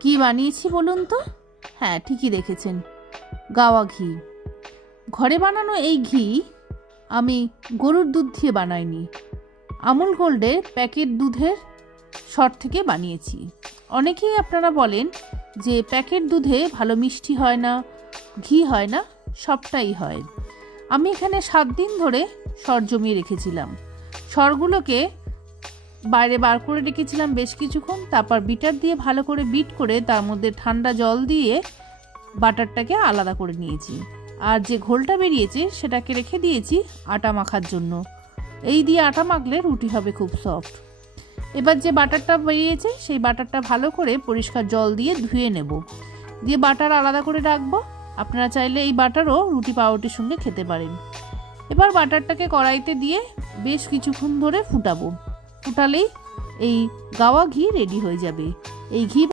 কি বানিয়েছি বলুন তো? হ্যাঁ, ঠিকই দেখেছেন, গাওয়া ঘি। ঘরে বানানো এই ঘি আমি গরুর দুধ দিয়ে বানাইনি, আমুল গোল্ডের প্যাকেট দুধের সর থেকে বানিয়েছি। অনেকেই আপনারা বলেন যে প্যাকেট দুধে ভালো মিষ্টি হয় না, ঘি হয় না। সবটাই হয়। আমি এখানে 7 দিন ধরে সর জমিয়ে রেখেছিলাম। সরগুলোকে বাইরে বার করে রেখেছিলাম বেশ কিছুক্ষণ। তারপর বিটার দিয়ে ভালো করে বিট করে তার মধ্যে ঠান্ডা জল দিয়ে বাটারটাকে আলাদা করে নিয়েছি। আর যে ঘোলটা বেরিয়েছে সেটাকে রেখে দিয়েছি আটা মাখার জন্য। এই দিয়ে আটা মাখলে রুটি হবে খুব সফট। এবার যে বাটারটা বেরিয়েছে সেই বাটারটা ভালো করে পরিষ্কার জল দিয়ে ধুয়ে নেব, দিয়ে বাটার আলাদা করে রাখবো। আপনারা চাইলে এই বাটারও রুটি পাউরুটির সঙ্গে খেতে পারেন। এবার বাটারটাকে কড়াইতে দিয়ে বেশ কিছুক্ষণ ধরে ফুটাবো। ফুটালেই এই গাওয়া ঘি রেডি হয়ে যাবে। এই ঘি